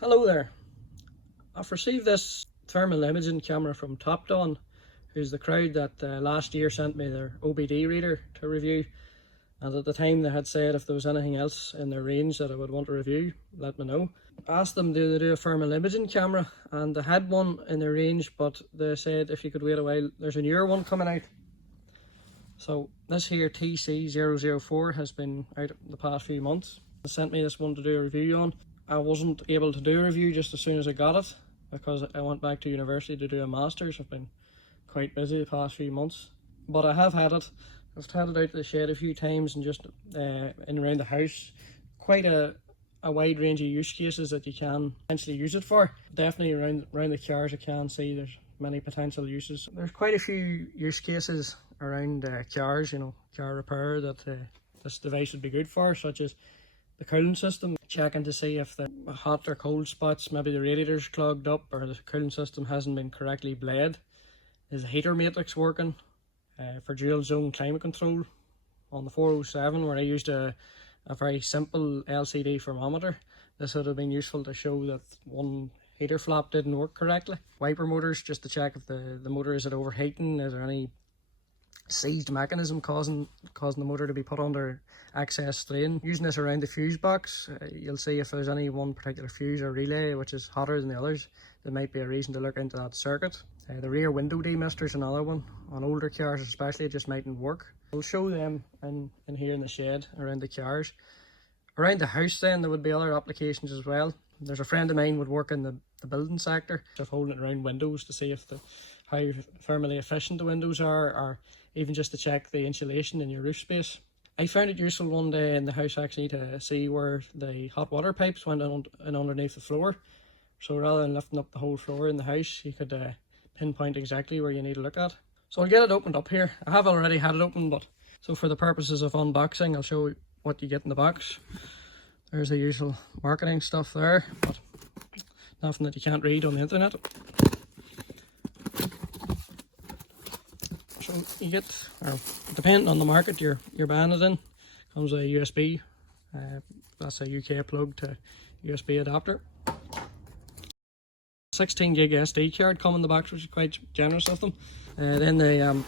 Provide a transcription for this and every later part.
Hello there. I've received this thermal imaging camera from Topdon, who's the crowd that last year sent me their OBD reader to review, and at the time they had said if there was anything else in their range that I would want to review, let me know. I asked them do they do a thermal imaging camera, and they had one in their range, but they said if you could wait a while, there's a newer one coming out. So this here TC004 has been out the past few months. They sent me this one to do a review on. I wasn't able to do a review just as soon as I got it because I went back to university to do a master's. I've been quite busy the past few months, but I have had it. I've had it out to the shed a few times and just in around the house. Quite a wide range of use cases that you can potentially use it for. Definitely around the cars I can see there's many potential uses. There's quite a few use cases around cars, car repair that this device would be good for, such as the cooling system, checking to see if the hot or cold spots, maybe the radiator's clogged up or the cooling system hasn't been correctly bled. Is the heater matrix working? For dual zone climate control on the 407, where I used a very simple LCD thermometer, this would have been useful to show that one heater flap didn't work correctly. Wiper motors, just to check if the motor is overheating, is there any seized mechanism causing the motor to be put under excess strain. Using this around the fuse box, you'll see if there's any one particular fuse or relay which is hotter than the others, there might be a reason to look into that circuit. The rear window demister is another one. On older cars especially, it just mightn't work. We'll show them in here in the shed around the cars. Around the house then there would be other applications as well. There's a friend of mine would work in the building sector, of holding it around windows to see if how thermally efficient the windows are, or even just to check the insulation in your roof space. I found it useful one day in the house actually to see where the hot water pipes went in underneath the floor. So rather than lifting up the whole floor in the house, you could pinpoint exactly where you need to look at. So I'll get it opened up here. I have already had it open, but so for the purposes of unboxing, I'll show you what you get in the box. There's the usual marketing stuff there, but nothing that you can't read on the internet. So you get, or depending on the market you're buying it in, comes a USB, that's a UK plug to USB adapter. 16 gig SD card come in the box, which is quite generous of them. Then the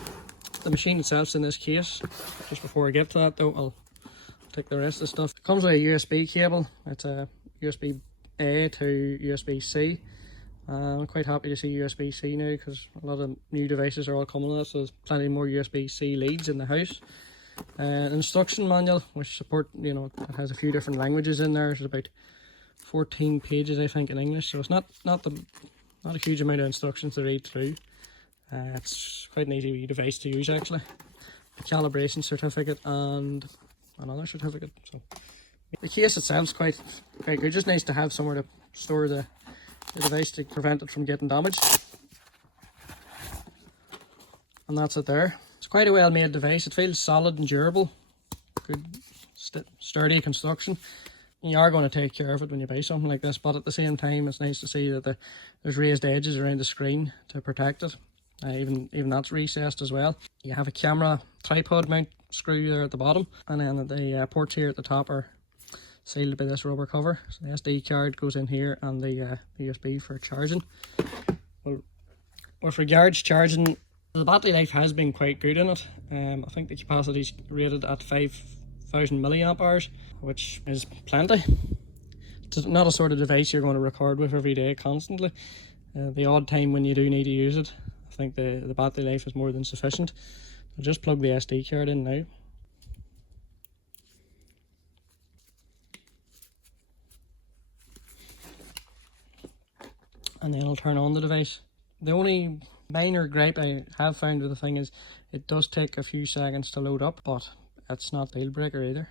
machine itself's in this case. Just before I get to that though, I'll take the rest of the stuff. It comes with a USB cable. It's a USB A to USB C. I'm quite happy to see USB C now because a lot of new devices are all coming with it, so there's plenty more USB C leads in the house. An instruction manual which support, it has a few different languages in there. There's about 14 pages I think in English, so it's not a huge amount of instructions to read through. It's quite an easy device to use actually. A calibration certificate and another certificate. So the case itself is quite good. Just nice to have somewhere to store the device to prevent it from getting damaged. And that's it there. It's quite a well made device. It feels solid and durable. Good sturdy construction. You are going to take care of it when you buy something like this, but at the same time it's nice to see that there's raised edges around the screen to protect it. Even that's recessed as well. You have a camera tripod mount screw there at the bottom, and then the ports here at the top are sealed by this rubber cover. So the SD card goes in here and the USB for charging. Well, with regards charging, the battery life has been quite good in it. I think the capacity is rated at 5,000 milliamp hours, which is plenty. It's not a sort of device you're going to record with every day constantly. The odd time when you do need to use it, I think the battery life is more than sufficient. I'll just plug the SD card in now. And then I'll turn on the device. The only minor gripe I have found with the thing is it does take a few seconds to load up, but it's not deal breaker either.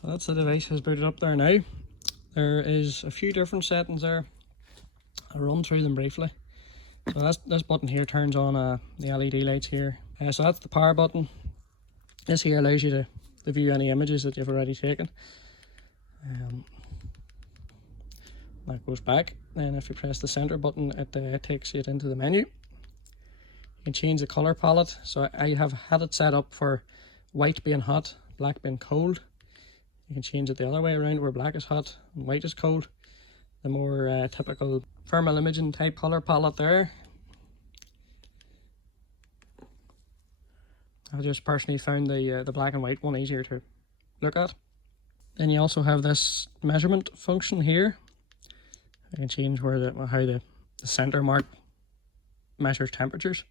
So that's the device has booted up there now. There is a few different settings there. I'll run through them briefly. So this button here turns on the LED lights here. So that's the power button. This here allows you to view any images that you've already taken. That goes back. Then if you press the center button, it takes you into the menu. You can change the color palette. So I have had it set up for white being hot, black being cold. You can change it the other way around, where black is hot and white is cold. The more typical thermal imaging type color palette there. I just personally found the black and white one easier to look at. Then you also have this measurement function here. I can change how the center mark measures temperatures.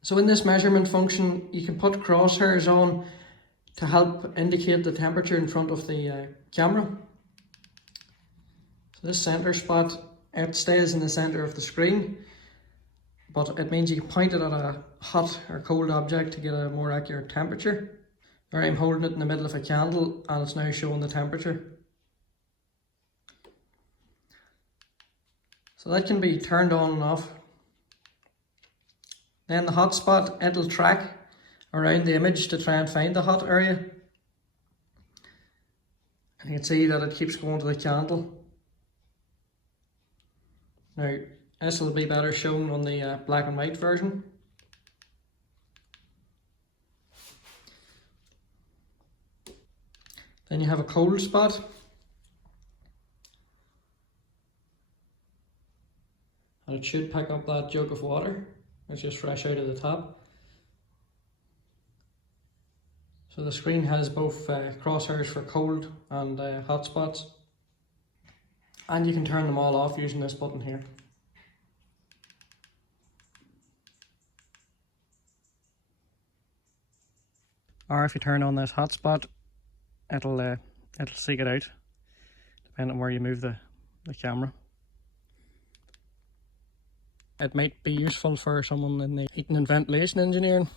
So in this measurement function, you can put crosshairs on to help indicate the temperature in front of the camera. So this center spot, it stays in the center of the screen, but it means you can point it at a hot or cold object to get a more accurate temperature. There I'm holding it in the middle of a candle and it's now showing the temperature. So that can be turned on and off. Then the hot spot, it'll track around the image to try and find the hot area. And you can see that it keeps going to the candle. Now, this will be better shown on the black and white version. Then you have a cold spot. And it should pick up that jug of water. It's just fresh out of the tap. So the screen has both crosshairs for cold and hot spots. And you can turn them all off using this button here. Or if you turn on this hotspot, it'll seek it out, depending on where you move the camera. It might be useful for someone in the heating and ventilation engineering,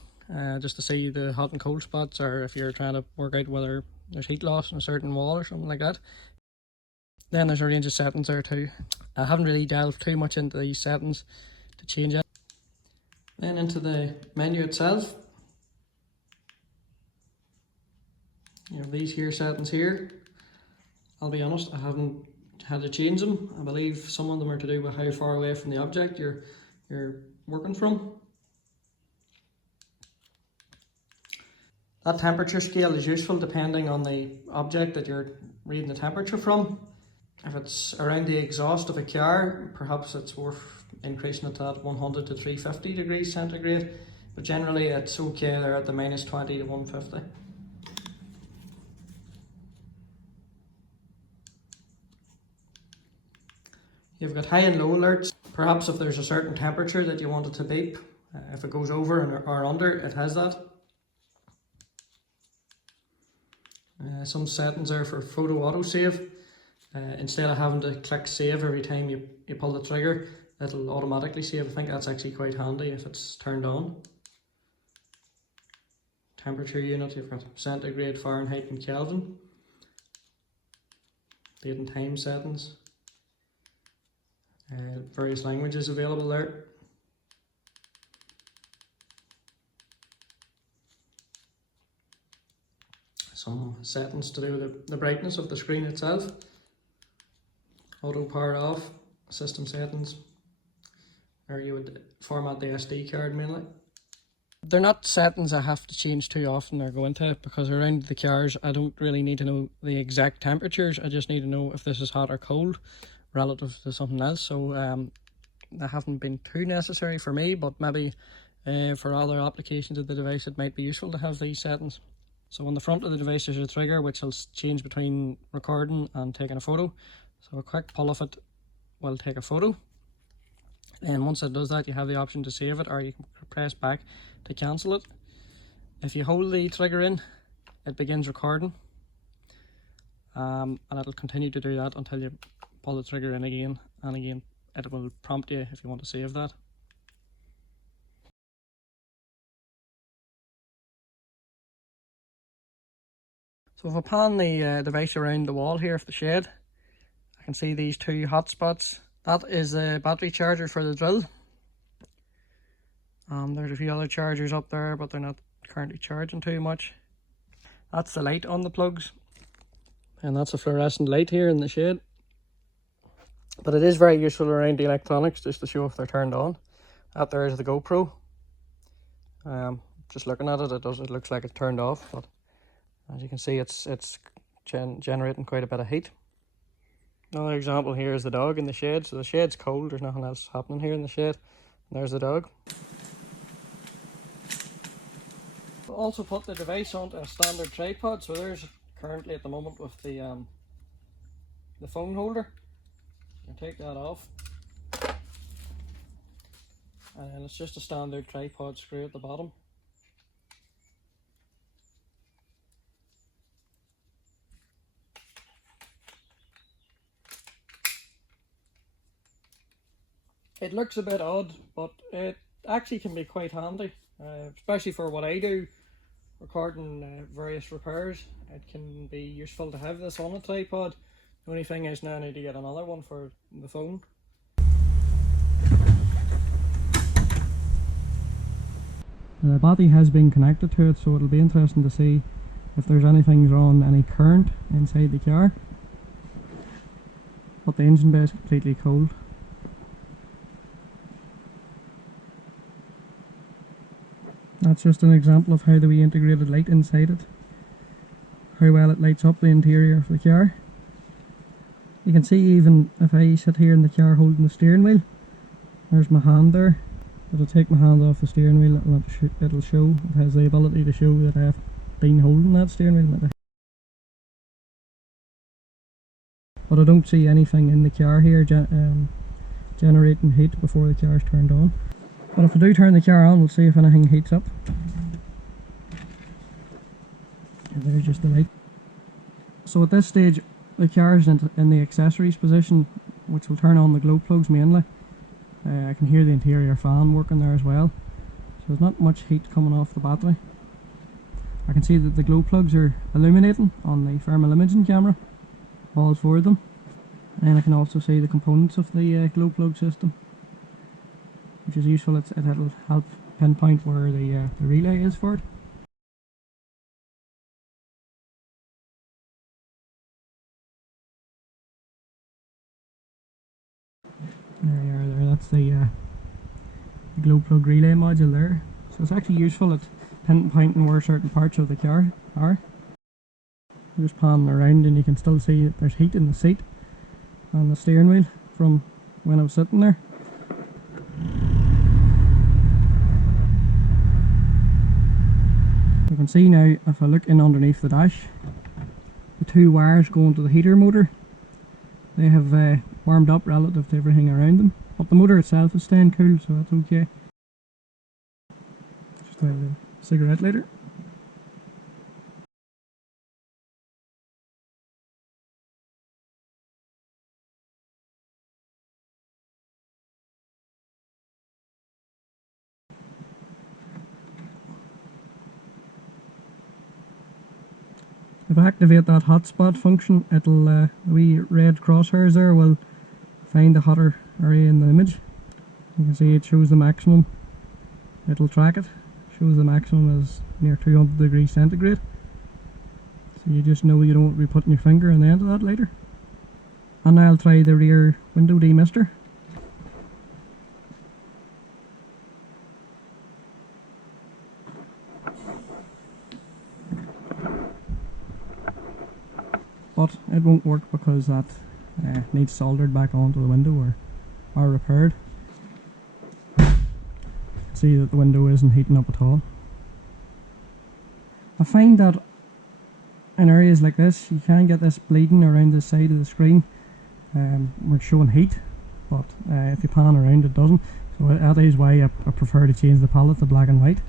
just to see the hot and cold spots, or if you're trying to work out whether there's heat loss in a certain wall or something like that. Then there's a range of settings there too. I haven't really delved too much into these settings to change it. Then into the menu itself. You have these here settings here. I'll be honest, I haven't had to change them. I believe some of them are to do with how far away from the object you're working from. That temperature scale is useful depending on the object that you're reading the temperature from. If it's around the exhaust of a car, perhaps it's worth increasing it to that 100 to 350 degrees centigrade, but generally it's okay there at the -20 to 150. You've got high and low alerts. Perhaps if there's a certain temperature that you want it to beep, if it goes over or under, it has that. Some settings are for photo autosave. Instead of having to click save every time you pull the trigger, it'll automatically save. I think that's actually quite handy if it's turned on. Temperature unit, you've got centigrade, Fahrenheit and Kelvin. Date and time settings. Various languages available there. Some settings to do with the brightness of the screen itself. Auto power off, system settings, or you would format the SD card mainly. They're not settings I have to change too often or go into, because around the cars I don't really need to know the exact temperatures. I just need to know if this is hot or cold relative to something else. So they haven't been too necessary for me, but maybe for other applications of the device it might be useful to have these settings. So on the front of the device there's a trigger which will change between recording and taking a photo. So a quick pull of it will take a photo. And once it does that, you have the option to save it, or you can press back to cancel it. If you hold the trigger in, it begins recording. And it'll continue to do that until you pull the trigger in again and again. It will prompt you if you want to save that. So if I pan the device around the wall here of the shed, I can see these two hot spots. That is a battery charger for the drill. There's a few other chargers up there, but they're not currently charging too much. That's the light on the plugs, and that's a fluorescent light here in the shade. But it is very useful around the electronics, just to show if they're turned on. That there is the GoPro. Just looking at it, it looks like it's turned off, but as you can see, it's generating quite a bit of heat. Another example here is the dog in the shade. So the shade's cold, there's nothing else happening here in the shade. And there's the dog. We'll also put the device onto a standard tripod. So there's currently at the moment with the phone holder. You can take that off. And then it's just a standard tripod screw at the bottom. It looks a bit odd, but it actually can be quite handy, especially for what I do, recording various repairs. It can be useful to have this on a tripod. The only thing is now I need to get another one for the phone. The battery has been connected to it, so it'll be interesting to see if there's anything wrong, any current inside the car. But the engine bay is completely cold. That's just an example of how the wee integrated light inside it, how well it lights up the interior of the car. You can see even if I sit here in the car holding the steering wheel, there's my hand there. It'll take my hand off the steering wheel and it'll show, it has the ability to show that I've been holding that steering wheel. But I don't see anything in the car here generating heat before the car is turned on. But if I do turn the car on, we'll see if anything heats up. And there's just the light. So at this stage, the car is in the accessories position, which will turn on the glow plugs mainly. I can hear the interior fan working there as well. So there's not much heat coming off the battery. I can see that the glow plugs are illuminating on the thermal imaging camera, all four of them. And I can also see the components of the glow plug system, which is useful. It'll help pinpoint where the relay is for it. There you are there, that's the glow plug relay module there. So it's actually useful at pinpointing where certain parts of the car are. I'm just panning around and you can still see that there's heat in the seat and the steering wheel from when I was sitting there. You can see now, if I look in underneath the dash, the two wires going to the heater motor, they have warmed up relative to everything around them. But the motor itself is staying cool, so that's okay. Just a cigarette lighter. If I activate that hotspot function, it'll the wee red crosshairs there will find the hotter area in the image. You can see it shows the maximum. It'll track it. Shows the maximum is near 200 degrees centigrade. So you just know you don't want to be putting your finger on the end of that later. And now I'll try the rear window demister. But it won't work because that needs soldered back onto the window or repaired. See that the window isn't heating up at all. I find that in areas like this you can get this bleeding around the side of the screen. We're showing heat, but if you pan around it doesn't. So that is why I prefer to change the palette to black and white.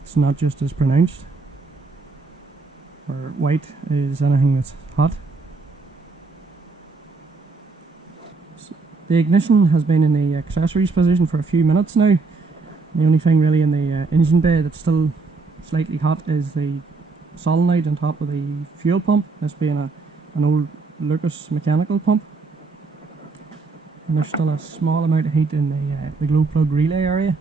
It's not just as pronounced. Where white is anything that's hot. So the ignition has been in the accessories position for a few minutes now. The only thing really in the engine bay that's still slightly hot is the solenoid on top of the fuel pump. This being an old Lucas mechanical pump, and there's still a small amount of heat in the glow plug relay area.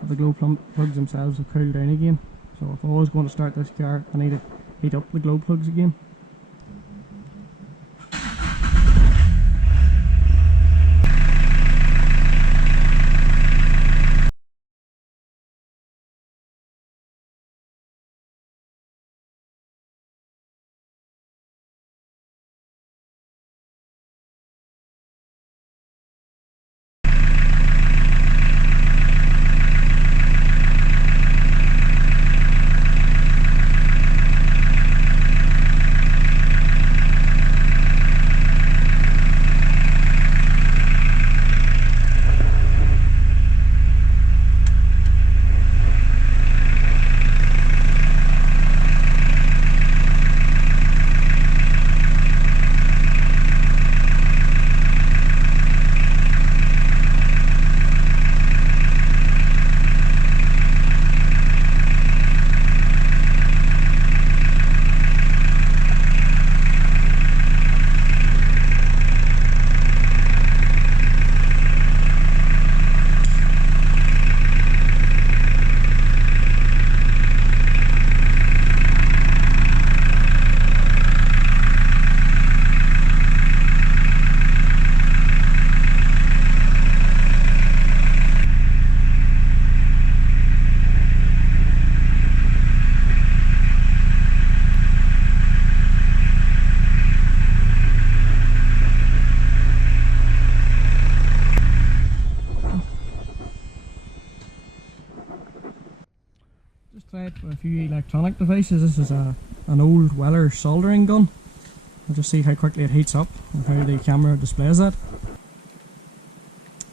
But the glow plugs themselves have cooled down again, so if I was going to start this car, I need to heat up the glow plugs again. Just tried with a few electronic devices. This is an old Weller soldering gun. I'll just see how quickly it heats up and how the camera displays that.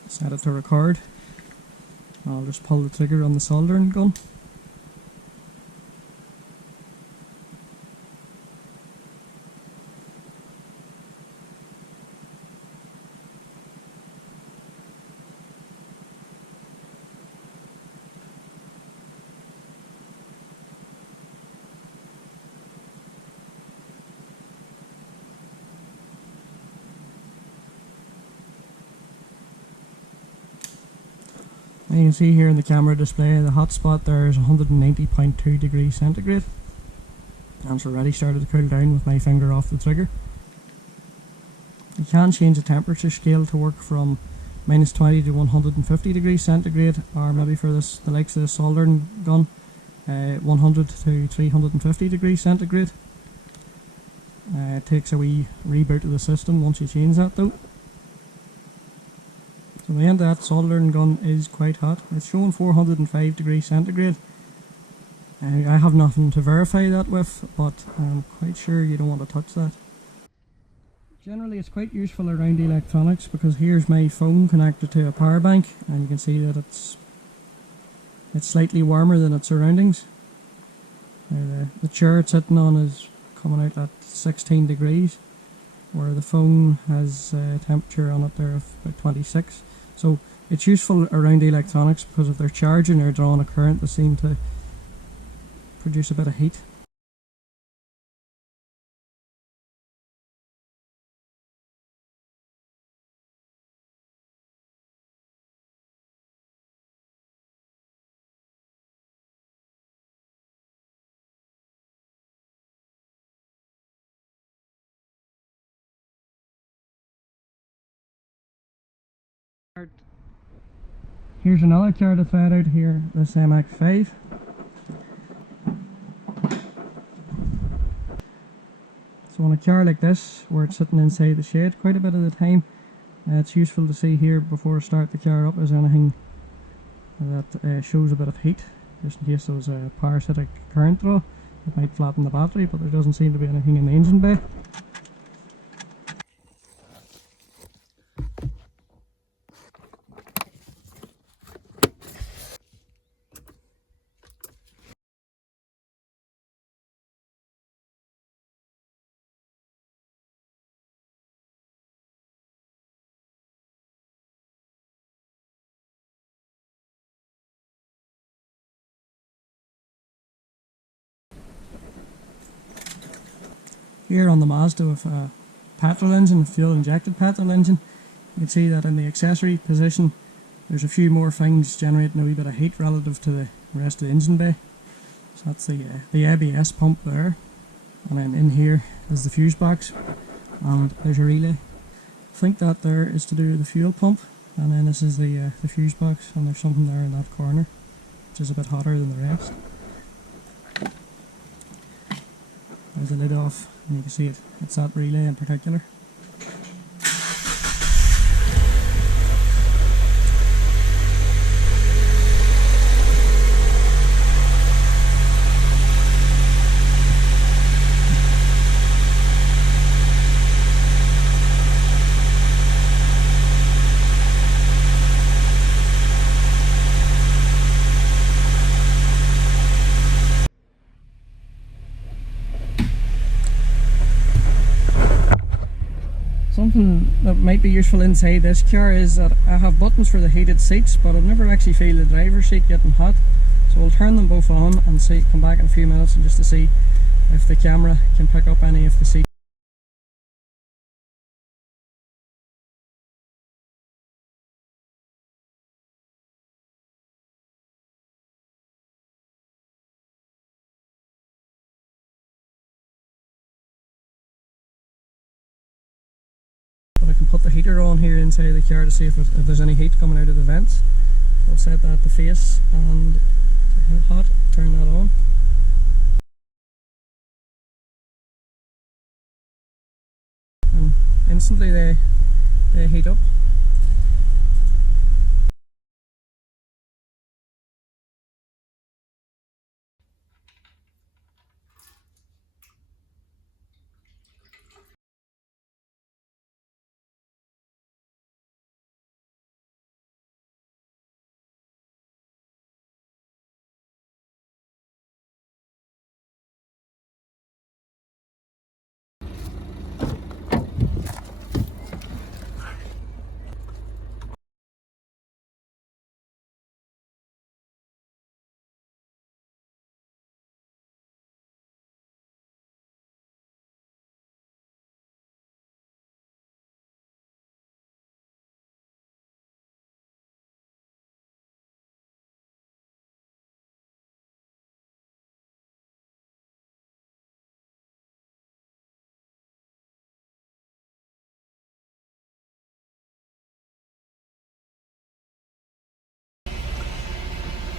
Set it to record. I'll just pull the trigger on the soldering gun. And you can see here in the camera display the hot spot there is 190.2 degrees centigrade, and it's already started to cool down with my finger off the trigger. You can change the temperature scale to work from -20 to 150 degrees centigrade, or maybe for the likes of the soldering gun 100 to 350 degrees centigrade. It takes a wee reboot of the system once you change that though. So the end of that soldering gun is quite hot. It's showing 405 degrees centigrade. I have nothing to verify that with, but I'm quite sure you don't want to touch that. Generally it's quite useful around electronics, because here's my phone connected to a power bank, and you can see that it's slightly warmer than its surroundings. The chair it's sitting on is coming out at 16 degrees, where the phone has a temperature on it there of about 26. So it's useful around electronics because if they're charging or drawing a current, they seem to produce a bit of heat. Here's another car to try out here, this MX-5. So on a car like this, where it's sitting inside the shade quite a bit of the time, it's useful to see here before I start the car up, is anything that shows a bit of heat, just in case there was a parasitic current draw. It might flatten the battery, but there doesn't seem to be anything in the engine bay. Here on the Mazda with petrol engine, fuel injected petrol engine. You can see that in the accessory position there's a few more things generating a wee bit of heat relative to the rest of the engine bay. So that's the ABS pump there, and then in here is the fuse box, and there's a relay. I think that there is to do with the fuel pump, and then this is the fuse box, and there's something there in that corner which is a bit hotter than the rest. There's the lid off, and you can see it's that relay in particular. Something that might be useful inside this car is that I have buttons for the heated seats, but I've never actually feel the driver's seat getting hot. So we'll turn them both on and come back in a few minutes and just to see if the camera can pick up any of the seats. But I can put the heater on here inside the car to see if there's any heat coming out of the vents. So I'll set that to face and to hot, turn that on. And instantly they heat up.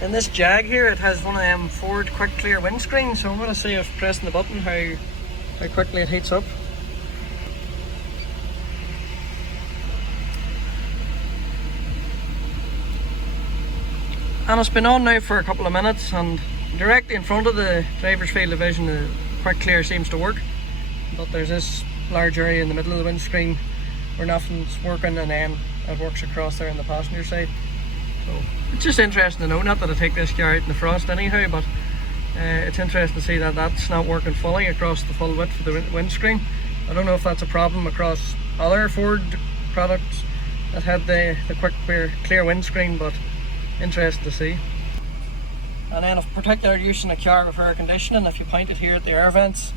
In this Jag here, it has one of them Ford quick clear windscreens, so I'm going to see if pressing the button how quickly it heats up. And it's been on now for a couple of minutes, and directly in front of the driver's field of vision the quick clear seems to work, but there's this large area in the middle of the windscreen where nothing's working, and then it works across there on the passenger side. So it's just interesting to know, not that I take this car out in the frost anyhow, but it's interesting to see that that's not working fully across the full width of the windscreen. I don't know if that's a problem across other Ford products that had the quick clear windscreen, but interesting to see. And then of particular use in a car with air conditioning, if you point it here at the air vents,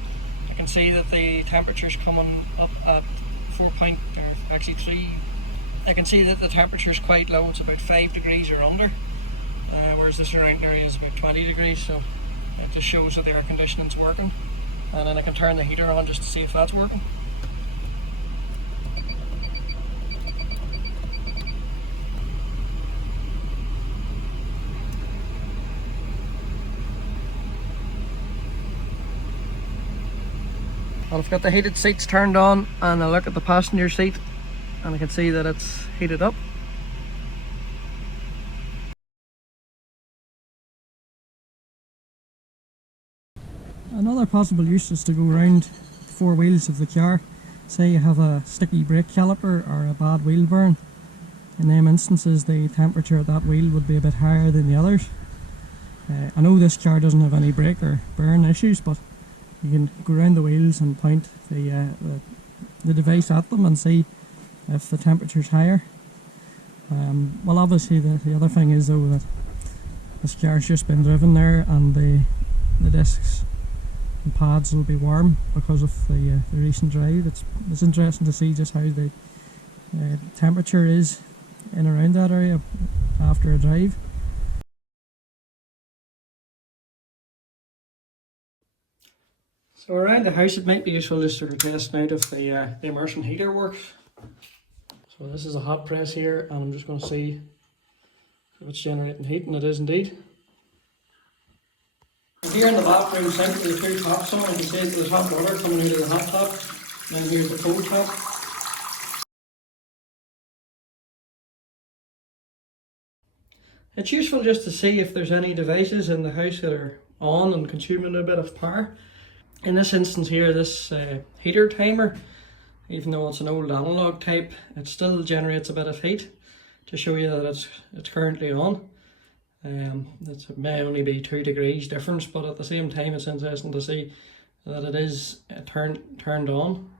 you can see that the temperature's coming up at 3. I can see that the temperature is quite low, it's about 5 degrees or under, whereas the surrounding area is about 20 degrees, so it just shows that the air conditioning's working. And then I can turn the heater on just to see if that's working. Well, I've got the heated seats turned on, and I look at the passenger seat and I can see that it's heated up. Another possible use is to go around the 4 wheels of the car. Say you have a sticky brake caliper or a bad wheel burn. In them instances the temperature of that wheel would be a bit higher than the others. I know this car doesn't have any brake or burn issues, but you can go around the wheels and point the device at them and see if the temperature is higher. Well, obviously the other thing is though that this car's just been driven there, and the discs the pads will be warm because of the recent drive. It's interesting to see just how the temperature is in around that area after a drive. So around the house it might be useful just to test out if the immersion heater works. So this is a hot press here, and I'm just going to see if it's generating heat, and it is indeed. Here in the bathroom sink, the two taps on, you can see there's hot water coming out of the hot tap, and then here's the cold tap. It's useful just to see if there's any devices in the house that are on and consuming a bit of power. In this instance here, this heater timer, even though it's an old analog type, it still generates a bit of heat to show you that it's currently on. It may only be 2 degrees difference, but at the same time it's interesting to see that it is turned on.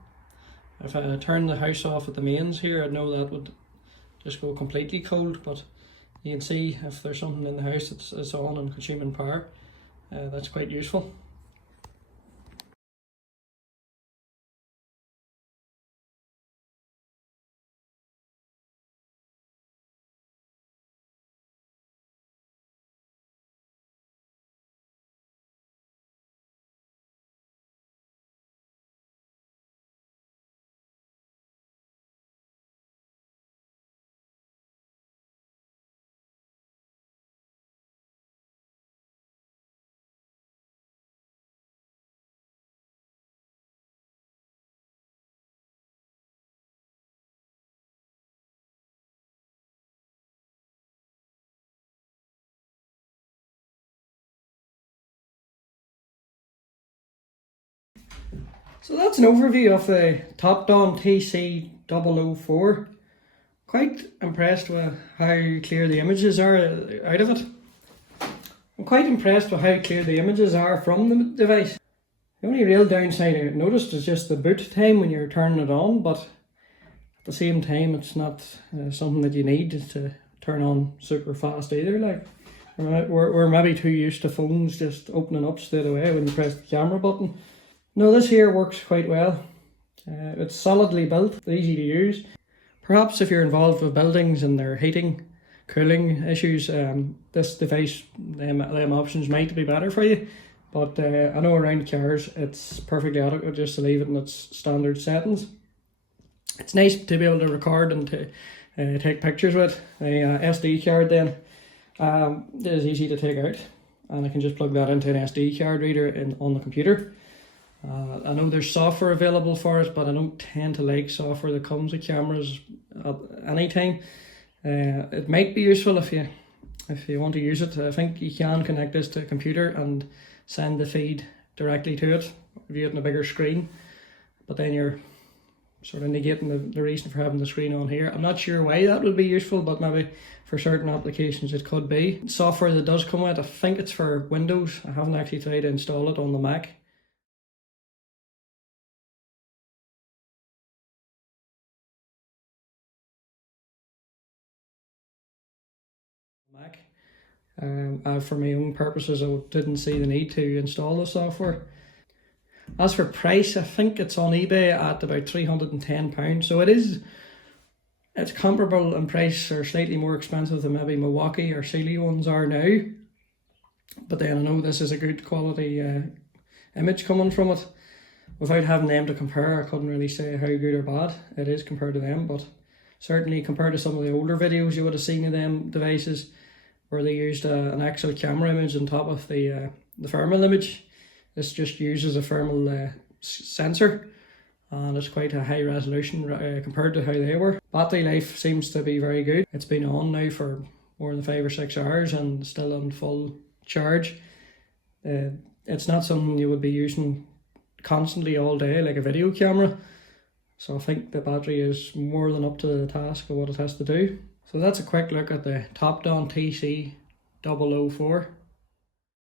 If I turn the house off at the mains here, I'd know that would just go completely cold, but you can see if there's something in the house that's on and consuming power. That's quite useful. So that's an overview of the Topdon TC004. Quite impressed with how clear the images are out of it. I'm quite impressed with how clear the images are from the device. The only real downside I noticed is just the boot time when you're turning it on, but at the same time it's not something that you need to turn on super fast either. Like we're maybe too used to phones just opening up straight away when you press the camera button. No, this here works quite well. It's solidly built, easy to use. Perhaps if you're involved with buildings and their heating, cooling issues, this device, them options might be better for you. But I know around cars it's perfectly adequate just to leave it in its standard settings. It's nice to be able to record and to take pictures with. A SD card then is easy to take out, and I can just plug that into an SD card reader on the computer. I know there's software available for it, but I don't tend to like software that comes with cameras at any time. It might be useful if you want to use it. I think you can connect this to a computer and send the feed directly to it, view it on a bigger screen, but then you're sort of negating the reason for having the screen on here. I'm not sure why that would be useful, but maybe for certain applications it could be. Software that does come with, I think it's for Windows. I haven't actually tried to install it on the Mac. For my own purposes, I didn't see the need to install the software. As for price, I think it's on eBay at about £310, so it's comparable in price or slightly more expensive than maybe Milwaukee or Sealy ones are now. But then I know this is a good quality image coming from it. Without having them to compare, I couldn't really say how good or bad it is compared to them, but certainly compared to some of the older videos you would have seen of them devices, where they used an actual camera image on top of the thermal image. This just uses a thermal sensor, and it's quite a high resolution compared to how they were. Battery life seems to be very good. It's been on now for more than 5 or 6 hours and still on full charge. It's not something you would be using constantly all day like a video camera, so I think the battery is more than up to the task of what it has to do. So that's a quick look at the Topdon TC004.